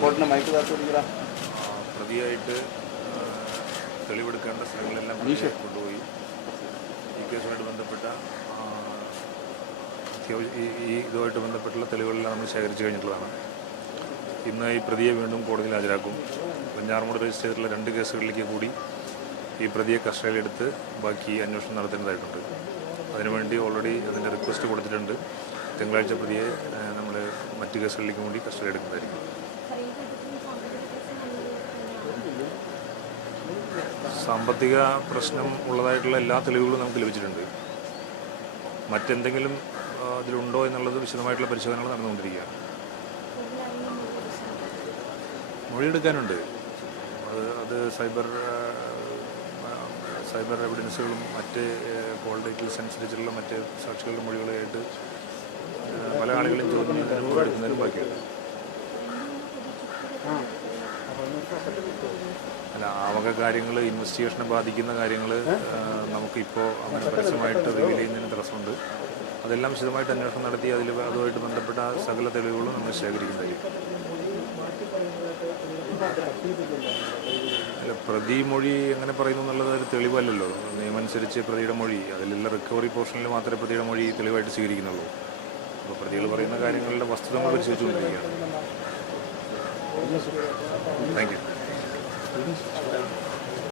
കോട്ടിന് mic പ്രതിയായിട്ട് തെളിവെടുക്കേണ്ട സ്ഥലങ്ങളെല്ലാം കൊണ്ടുപോയി. ഈ കേസുമായിട്ട് ബന്ധപ്പെട്ട ഈ ഈ ഇതുമായിട്ട് ബന്ധപ്പെട്ടുള്ള തെളിവുകളെല്ലാം നമ്മൾ ശേഖരിച്ചു കഴിഞ്ഞിട്ടുള്ളതാണ്. ഇന്ന് ഈ പ്രതിയെ വീണ്ടും കോടതിയിൽ ഹാജരാക്കും. വെഞ്ഞാറമൂട് രജിസ്റ്റർ ചെയ്തിട്ടുള്ള രണ്ട് കേസുകളിലേക്ക് കൂടി ഈ പ്രതിയെ കസ്റ്റഡിയിലെടുത്ത് ബാക്കി അന്വേഷണം നടത്തേണ്ടതായിട്ടുണ്ട്. അതിനുവേണ്ടി ഓൾറെഡി അതിന്റെ റിക്വസ്റ്റ് കൊടുത്തിട്ടുണ്ട്. തിങ്കളാഴ്ച പ്രതിയെ നമ്മൾ മറ്റു കേസുകളിലേക്ക് കൂടി കസ്റ്റഡി എടുക്കുന്നതായിരിക്കും. സാമ്പത്തിക പ്രശ്നം ഉള്ളതായിട്ടുള്ള എല്ലാ തെളിവുകളും നമുക്ക് ലഭിച്ചിട്ടുണ്ട്. മറ്റെന്തെങ്കിലും അതിലുണ്ടോ എന്നുള്ളത് വിശദമായിട്ടുള്ള പരിശോധനകൾ നടന്നുകൊണ്ടിരിക്കുകയാണ്. മൊഴിയെടുക്കാനുണ്ട്. അത് അത് സൈബർ സൈബർ എവിഡൻസുകളും മറ്റ് കോൾ ഡീറ്റെയിൽസ് അനുസരിച്ചുള്ള മറ്റ് സാക്ഷികളുടെ മൊഴികളായിട്ട് ആളുകളും ചോദിക്കുന്നതിനും മൊഴിയെടുക്കുന്നതിനും ബാക്കിയുണ്ട് അല്ല ആ വക കാര്യങ്ങൾ ഇൻവെസ്റ്റിഗേഷനെ ബാധിക്കുന്ന കാര്യങ്ങൾ നമുക്കിപ്പോൾ അങ്ങനെ പരസ്യമായിട്ട് റിവീൽ ചെയ്യുന്നതിന് തടസ്സമുണ്ട്. അതെല്ലാം വിശദമായിട്ട് അന്വേഷണം നടത്തി അതിൽ അതുമായിട്ട് ബന്ധപ്പെട്ട സകല തെളിവുകളും നമ്മൾ ശേഖരിക്കുന്നതായിരിക്കും അല്ല പ്രതി മൊഴി എങ്ങനെ പറയുന്നു എന്നുള്ളത് ഒരു തെളിവല്ലല്ലോ. നിയമമനുസരിച്ച് പ്രതിയുടെ മൊഴി അതിലുള്ള റിക്കവറി പോർഷനിൽ മാത്രമേ പ്രതിയുടെ മൊഴി തെളിവായിട്ട് സ്വീകരിക്കുന്നുള്ളൂ. പ്രതികൾ പറയുന്ന കാര്യങ്ങളുടെ വസ്തുത നമ്മൾ പരിശോധിച്ചുകൊണ്ടിരിക്കുകയാണ്.